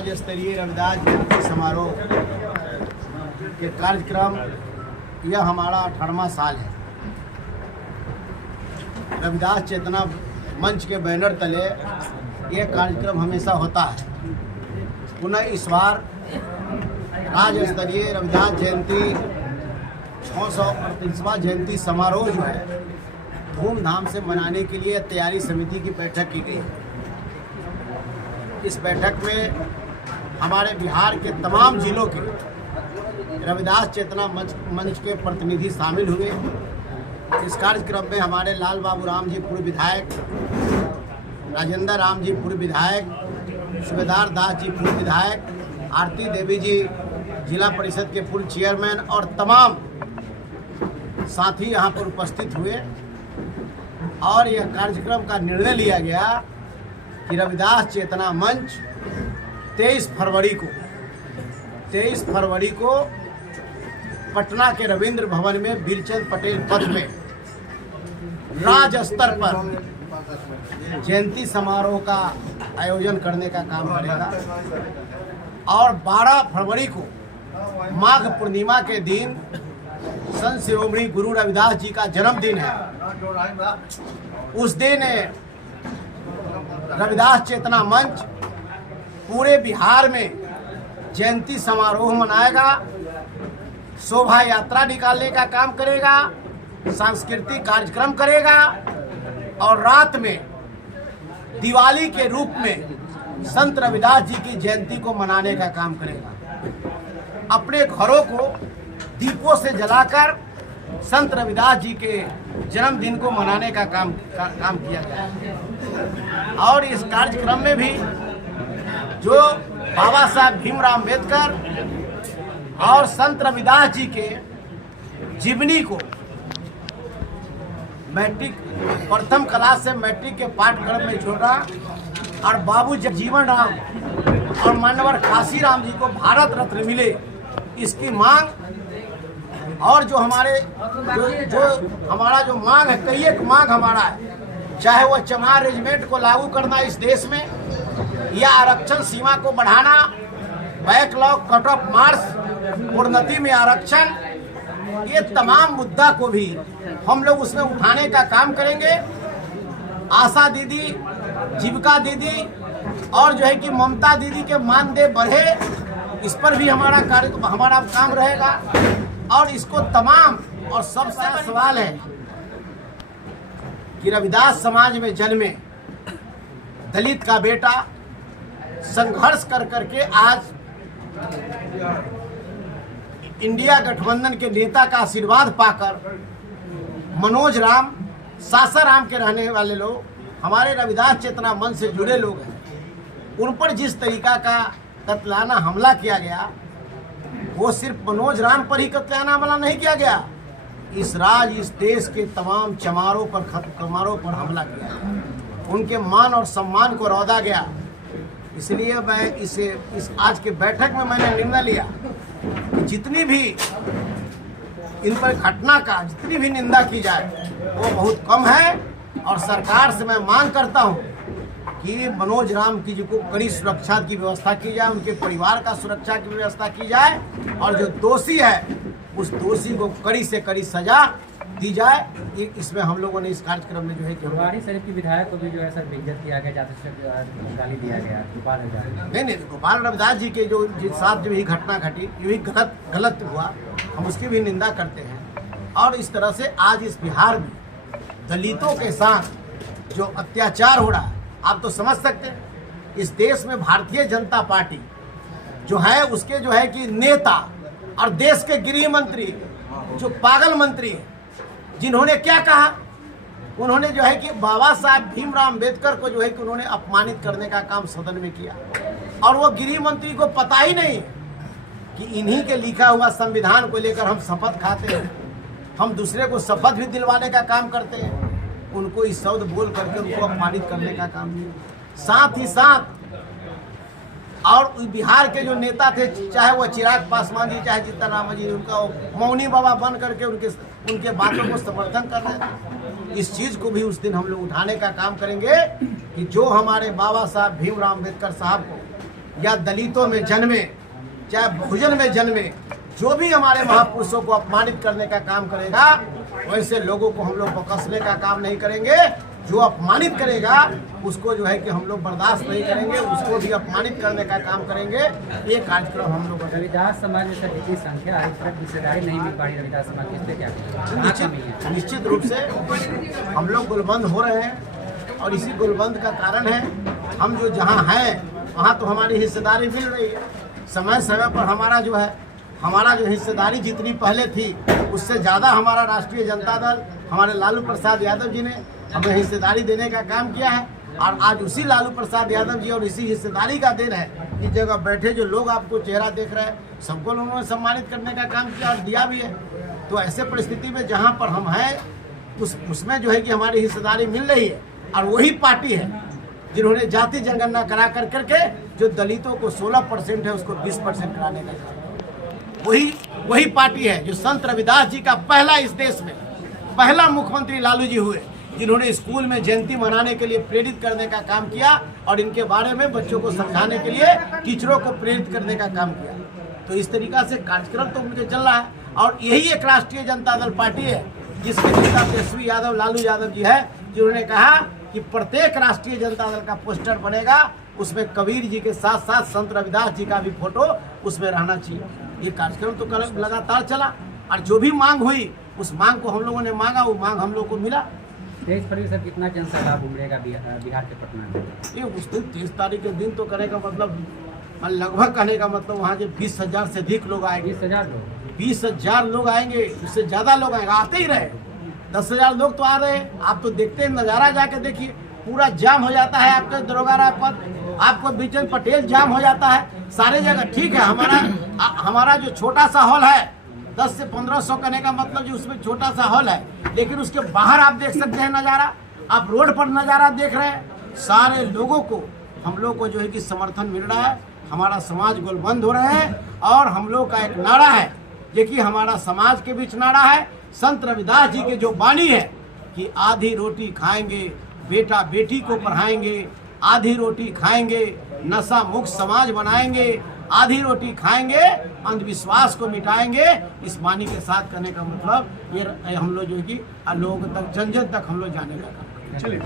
राज्य स्तरीय रविदास जयंती समारोह के कार्यक्रम यह हमारा 18वां साल है। रविदास चेतना मंच के बैनर तले यह कार्यक्रम हमेशा होता है। पुनः इस बार राज्य स्तरीय रविदास जयंती 638वां जयंती समारोह जो है धूमधाम से मनाने के लिए तैयारी समिति की बैठक की गई। इस बैठक में हमारे बिहार के तमाम जिलों के रविदास चेतना मंच के प्रतिनिधि शामिल हुए। इस कार्यक्रम में हमारे लाल बाबू राम जी पूर्व विधायक, राजेंद्र राम जी पूर्व विधायक, सुबेदार दास जी पूर्व विधायक, आरती देवी जी जिला परिषद के पूर्व चेयरमैन और तमाम साथी यहाँ पर उपस्थित हुए और यह कार्यक्रम का निर्णय लिया गया कि रविदास चेतना मंच 23 फरवरी को पटना के रविंद्र भवन में बीरचंद पटेल पथ में राज्य स्तर पर जयंती समारोह का आयोजन करने का काम करेगा और 12 फरवरी को माघ पूर्णिमा के दिन संत शिरोमणि गुरु रविदास जी का जन्मदिन है। उस दिन रविदास चेतना मंच पूरे बिहार में जयंती समारोह मनाएगा, शोभा यात्रा निकालने का काम करेगा, सांस्कृतिक कार्यक्रम करेगा और रात में दिवाली के रूप में संत रविदास जी की जयंती को मनाने का काम करेगा। अपने घरों को दीपों से जलाकर संत रविदास जी के जन्मदिन को मनाने का काम किया गया। और इस कार्यक्रम में भी जो बाबा साहब भीमराव अम्बेडकर और संत रविदास जी के जीवनी को मैट्रिक प्रथम क्लास से मैट्रिक के पाठ्यक्रम में जोड़ा और बाबू जगजीवन राम और मानवर काशीराम जी को भारत रत्न मिले, इसकी मांग और जो हमारे हमारा जो मांग है, कई एक मांग हमारा है, चाहे वो चमार रेजिमेंट को लागू करना इस देश में या आरक्षण सीमा को बढ़ाना, बैकलॉग कट ऑफ मार्क्स, प्रोन्नति में आरक्षण, ये तमाम मुद्दा को भी हम लोग उसमें उठाने का काम करेंगे। आशा दीदी, जीविका दीदी और जो है कि ममता दीदी के मानदेय बढ़े, इस पर भी हमारा काम रहेगा। और इसको तमाम और सबसे बड़ा सवाल है कि रविदास समाज में जन्मे दलित का बेटा संघर्ष कर करके आज इंडिया गठबंधन के नेता का आशीर्वाद पाकर मनोज राम, सासाराम के रहने वाले लोग, हमारे रविदास चेतना मंच से जुड़े लोग हैं, उन पर जिस तरीका का कत्लाना हमला किया गया, वो सिर्फ मनोज राम पर ही कत्लाना हमला नहीं किया गया, इस देश के तमाम चमारों पर हमला किया, उनके मान और सम्मान को रौंदा गया। इसलिए मैं इस आज के बैठक में मैंने निर्णय लिया कि जितनी भी इन पर घटना का जितनी भी निंदा की जाए वो बहुत कम है और सरकार से मैं मांग करता हूँ कि मनोज राम जी को कड़ी सुरक्षा की व्यवस्था की जाए, उनके परिवार का सुरक्षा की व्यवस्था की जाए और जो दोषी है उस दोषी को कड़ी से कड़ी सजा दी जाए। इसमें हम लोगों ने इस कार्यक्रम में जो है गुरवारी शरीफ की विधायक को भी जो है सर बेइज्जत किया गया, जाते गाली दिया गया गोपाल रविदास। नहीं, गोपाल रविदास जी के जो जिस साथ जो ही घटना घटी, ये गलत हुआ, हम उसकी भी निंदा करते हैं। और इस तरह से आज इस बिहार में दलितों के साथ जो अत्याचार हो रहा है, आप तो समझ सकते हैं। इस देश में भारतीय जनता पार्टी जो है उसके जो है कि नेता और देश के गृह मंत्री जो पागल मंत्री है, जिन्होंने क्या कहा, उन्होंने जो है कि बाबा साहब भीमराव अम्बेडकर को जो है कि उन्होंने अपमानित करने का काम सदन में किया और वो गृह मंत्री को पता ही नहीं कि इन्हीं के लिखा हुआ संविधान को लेकर हम शपथ खाते हैं, हम दूसरे को शपथ भी दिलवाने का काम करते हैं, उनको इस शब्द बोल करके उनको अपमानित करने का काम किया। साथ ही साथ और बिहार के जो नेता थे, चाहे वो चिराग पासवान जी, चाहे जीतनराम जी, उनका मौनी बाबा बन करके उनके बातों को समर्थन कर रहे थे। इस चीज़ को भी उस दिन हम लोग उठाने का काम करेंगे कि जो हमारे बाबा साहब भीमराव अम्बेडकर साहब को या दलितों में जन्मे, चाहे बहुजन में जन्मे, जो भी हमारे महापुरुषों को अपमानित करने का काम करेगा, वैसे लोगों को हम लोग बकसने का काम नहीं करेंगे। जो अपमानित करेगा उसको जो है कि हम लोग बर्दाश्त नहीं करेंगे, उसको भी अपमानित करने का काम करेंगे। ये कार्यक्रम हम लोग रविदास समाज में सर जितनी संख्या है, इस तरह हिस्सेदारी नहीं मिल पा रही रविदास समाज की, इससे क्या निश्चित रूप से हम लोग गुलबंद हो रहे हैं और इसी गुलबंद का कारण है हम जो जहाँ हैं वहाँ तो हमारी हिस्सेदारी मिल रही है। समय समय पर हमारा जो हिस्सेदारी जितनी पहले थी उससे ज़्यादा हमारा राष्ट्रीय जनता दल, हमारे लालू प्रसाद यादव जी ने हमें हिस्सेदारी देने का काम किया है। और आज उसी लालू प्रसाद यादव जी और इसी हिस्सेदारी का दिन है कि जगह बैठे जो लोग आपको चेहरा देख रहे हैं, सबको उन्होंने सम्मानित करने का काम किया और दिया भी है। तो ऐसे परिस्थिति में जहाँ पर हम हैं उसमें जो है कि हमारी हिस्सेदारी मिल रही है। और वही पार्टी है जिन्होंने जाति जनगणना करा करके जो दलितों को 16% है उसको 20% कराने का काम, वही पार्टी है जो संत रविदास जी का पहला, इस देश में पहला मुख्यमंत्री लालू जी हुए, जिन्होंने स्कूल में जयंती मनाने के लिए प्रेरित करने का काम किया और इनके बारे में बच्चों को समझाने के लिए टीचरों को प्रेरित करने का काम किया। तो इस तरीका से कार्यक्रम तो मुझे चल रहा है और यही एक राष्ट्रीय जनता दल पार्टी है जिसके नेता तेजस्वी यादव, लालू यादव जी है, जिन्होंने कहा कि प्रत्येक राष्ट्रीय जनता दल का पोस्टर बनेगा, उसमें कबीर जी के साथ साथ संत रविदास जी का भी फोटो उसमें रहना चाहिए। ये कार्यक्रम तो लगातार चला और जो भी मांग हुई उस मांग को हम लोगों ने मांगा, वो मांग हम लोग को मिला। 23 फरवरी सर कितना जनसैलाब उमड़ेगा बिहार के पटना में? ये उस दिन 23 तारीख के दिन तो करेगा मतलब लगभग कहने का मतलब वहाँ के 20,000 से अधिक लोग आएंगे। 20,000 लोग आएंगे, उससे ज़्यादा लोग आएंगे, आते ही रहे। 10,000 लोग तो आ रहे हैं, आप तो देखते हैं, नज़ारा जाके देखिए, पूरा जाम हो जाता है आपके दरोगा राय पर, आपको बीचन पटेल जाम हो जाता है, सारे जगह। ठीक है, हमारा जो छोटा सा हॉल है 10 से 1500 कहने का मतलब जो उसमें छोटा सा हॉल है, लेकिन उसके बाहर आप देख सकते हैं नज़ारा, आप रोड पर नज़ारा देख रहे हैं। सारे लोगों को हम लोग को जो है कि समर्थन मिल रहा है, हमारा समाज गोलबंद हो रहे हैं। और हम लोग का एक नारा है, देखिए हमारा समाज के बीच नारा है, संत रविदास जी के जो वाणी है कि आधी रोटी खाएंगे, बेटा बेटी को पढ़ाएंगे, आधी रोटी खाएंगे, नशा मुक्त समाज बनाएंगे, आधी रोटी खाएंगे, अंधविश्वास को मिटाएंगे। इस वाणी के साथ करने का मतलब ये हम लोग जो है कि लोगों तक, जन जन तक हम लोग जाने का काम। चलिए।